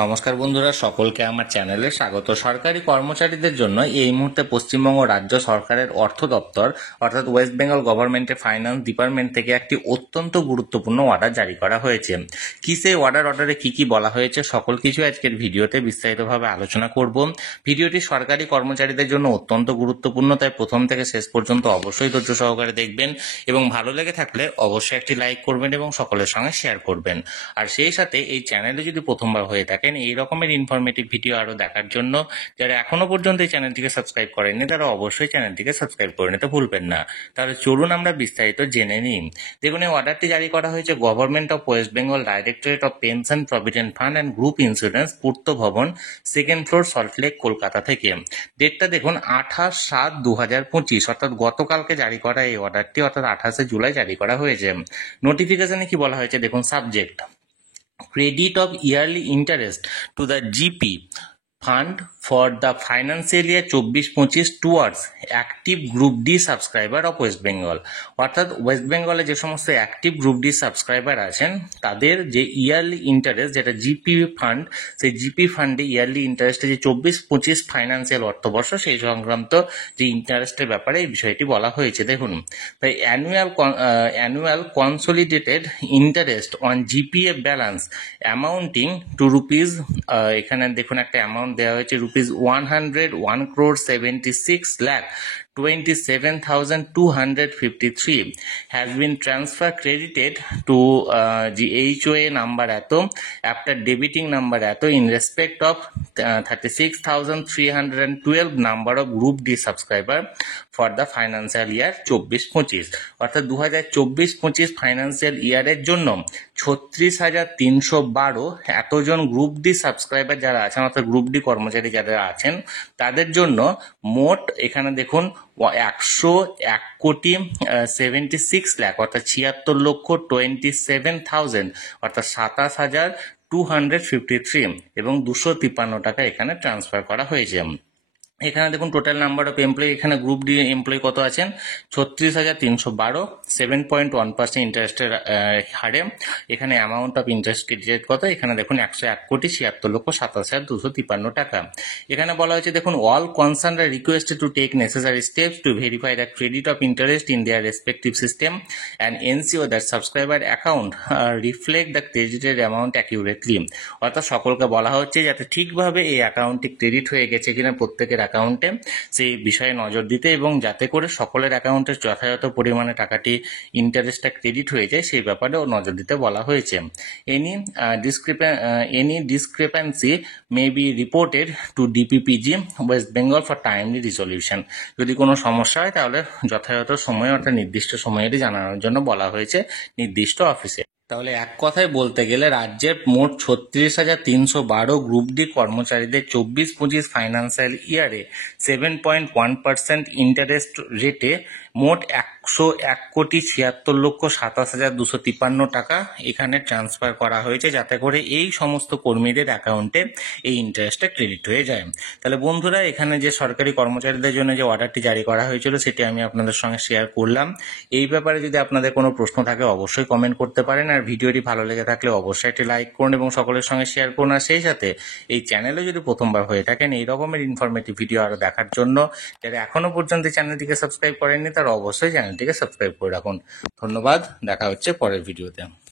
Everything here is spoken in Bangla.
নমস্কার বন্ধুরা, সকলকে আমার চ্যানেলে স্বাগত। সরকারি কর্মচারীদের জন্য এই মুহূর্তে পশ্চিমবঙ্গ রাজ্য সরকারের অর্থ দপ্তর অর্থাৎ ওয়েস্ট বেঙ্গল গভর্নমেন্টের ফাইন্যান্স ডিপার্টমেন্ট থেকে একটি অত্যন্ত গুরুত্বপূর্ণ অর্ডার জারি করা হয়েছে। কি সেই অর্ডারে কি কি বলা হয়েছে সকল কিছু আজকের ভিডিওতে বিস্তারিতভাবে আলোচনা করব। ভিডিওটি সরকারি কর্মচারীদের জন্য অত্যন্ত গুরুত্বপূর্ণ, তাই প্রথম থেকে শেষ পর্যন্ত অবশ্যই ধৈর্য সহকারে দেখবেন এবং ভালো লেগে থাকলে অবশ্যই একটি লাইক করবেন এবং সকলের সঙ্গে শেয়ার করবেন। আর সেই সাথে এই চ্যানেলে যদি প্রথমবার হয়ে থাকে এই রকমের ইনফরমেটিভ ভিডিও আরো দেখার জন্য যারা এখনো পর্যন্ত এই চ্যানেলটিকে সাবস্ক্রাইব করেননি তারা অবশ্যই চ্যানেলটিকে সাবস্ক্রাইব করে নিতে ভুলবেন না। তাহলে চলুন আমরা বিস্তারিত জেনে নিই। দেখুন, এই অর্ডারটি জারি করা হয়েছে government of West Bengal, directorate of pension provident fund and group insurance, পূর্ত ভবন, সেকেন্ড ফ্লোর, সল্টলেক, কলকাতা থেকে। ডেটটা দেখুন 28/7/2025, অর্থাৎ গতকালকে জারি করা এই অর্ডারটি, অর্থাৎ 28 জুলাই জারি করা হয়েছে। নোটিফিকেশনে কি বলা হয়েছে দেখুন, subject credit of yearly interest to the GP fund for the financial year 24-25 towards active group D subscriber of West Bengal। অর্থাৎ ওয়েস্ট বেঙ্গলে যে সমস্ত অ্যাক্টিভ গ্রুপ ডি সাবস্ক্রাইবার আছেন তাদের যে ইয়ারলি ইন্টারেস্ট, যেটা জিপি ফান্ড, সেই জিপি ফান্ডে ইয়ারলি ইন্টারেস্টে যে 24-25 ফাইন্যান্সিয়াল অর্থবর্ষ সেই সংক্রান্ত যে ইন্টারেস্টের ব্যাপারে এই বিষয়টি বলা হয়েছে। দেখুন, তাই annual consolidated interest on GPA balance amounting two rupees, এখানে দেখুন একটা অ্যামাউন্ট দেওয়া হয়েছে rupees 101,76,27,253 has been transfer credited to the HOA number এত after debiting number এত in respect of 36,312 number of group D subscriber for the financial year 24-25। অর্থাৎ 2024-25 ফাইন্যান্সিয়াল ইয়ারের জন্য 36,312 এতজন গ্রুপ ডি সাবস্ক্রাইবার যারা আছেন, অর্থাৎ গ্রুপ ডি কর্মচারী যারা আছেন তাদের জন্য মোট এখানে দেখুন 101,76 লাখ অর্থাৎ 76,27,000 অর্থাৎ 27,253 এবং 253 টাকা এখানে ট্রান্সফার করা হয়েছে। এখানে দেখুন টোটাল নাম্বার অফ এমপ্লয়ি, এখানে গ্রুপ ডি এমপ্লয়ি কত আছেন 36,312, 7.1% ইন্টারেস্টের হারে। এখানে অ্যামাউন্ট অফ ইন্টারেস্ট ক্রেডিটেড কত, এখানে দেখুন 101,76,27,253 টাকা। এখানে বলা হয়েছে দেখুন, all concern are requested to take necessary steps to verify the credit of interest in their respective system and ensure that subscriber account reflect the credited amount accurately. অর্থাৎ সকলকে বলা হচ্ছে যাতে ঠিকভাবে এই অ্যাকাউন্টটি ক্রেডিট হয়ে গেছে কিনা প্রত্যেকের অ্যাকাউন্টে সেই বিষয়ে নজর দিতে এবং যাতে করে সকলের অ্যাকাউন্টে যথাযথ পরিমাণে টাকাটি ইন্টারেস্টটা ক্রেডিট হয়ে যায় সেই ব্যাপারেও নজর দিতে বলা হয়েছে। Any discrepancy may be reported two ডিপিপিজি West Bengal for timely resolution. যদি কোনো সমস্যা হয় তাহলে যথাযথ সময়ে অর্থাৎ নির্দিষ্ট সময়ে জানানোর জন্য বলা হয়েছে নির্দিষ্ট অফিসে। তাহলে এক কথায় বলতে গেলে রাজ্যের মোট 36,312 গ্রুপ ডি কর্মচারীদের 24-25 ফাইন্যান্সিয়াল ইয়ারে 7.1% ইন্টারেস্ট রেটে মোট 101,76,27,253 টাকা এখানে ট্রান্সফার করা হয়েছে, যাতে করে এই সমস্ত কর্মীদের অ্যাকাউন্টে এই ইন্টারেস্টটা ক্রেডিট হয়ে যায়। তাহলে বন্ধুরা, এখানে যে সরকারি কর্মচারীদের জন্য যে অর্ডারটি জারি করা হয়েছিল সেটি আমি আপনাদের সঙ্গে শেয়ার করলাম। এই ব্যাপারে যদি আপনাদের কোনো প্রশ্ন থাকে অবশ্যই কমেন্ট করতে পারেন, আর ভিডিওটি ভালো লেগে থাকলে অবশ্যই একটি লাইক করুন এবং সকলের সঙ্গে শেয়ার করুন। আর সেই সাথে এই চ্যানেলে যদি প্রথমবার হয়ে থাকেন এই রকমের ইনফরমেটিভ ভিডিও আরো দেখার জন্য যারা এখনো পর্যন্ত চ্যানেলটিকে সাবস্ক্রাইব করেননি তারা অবশ্যই চ্যানেলটিকে সাবস্ক্রাইব করে রাখুন। ধন্যবাদ, দেখা হচ্ছে পরের ভিডিওতে।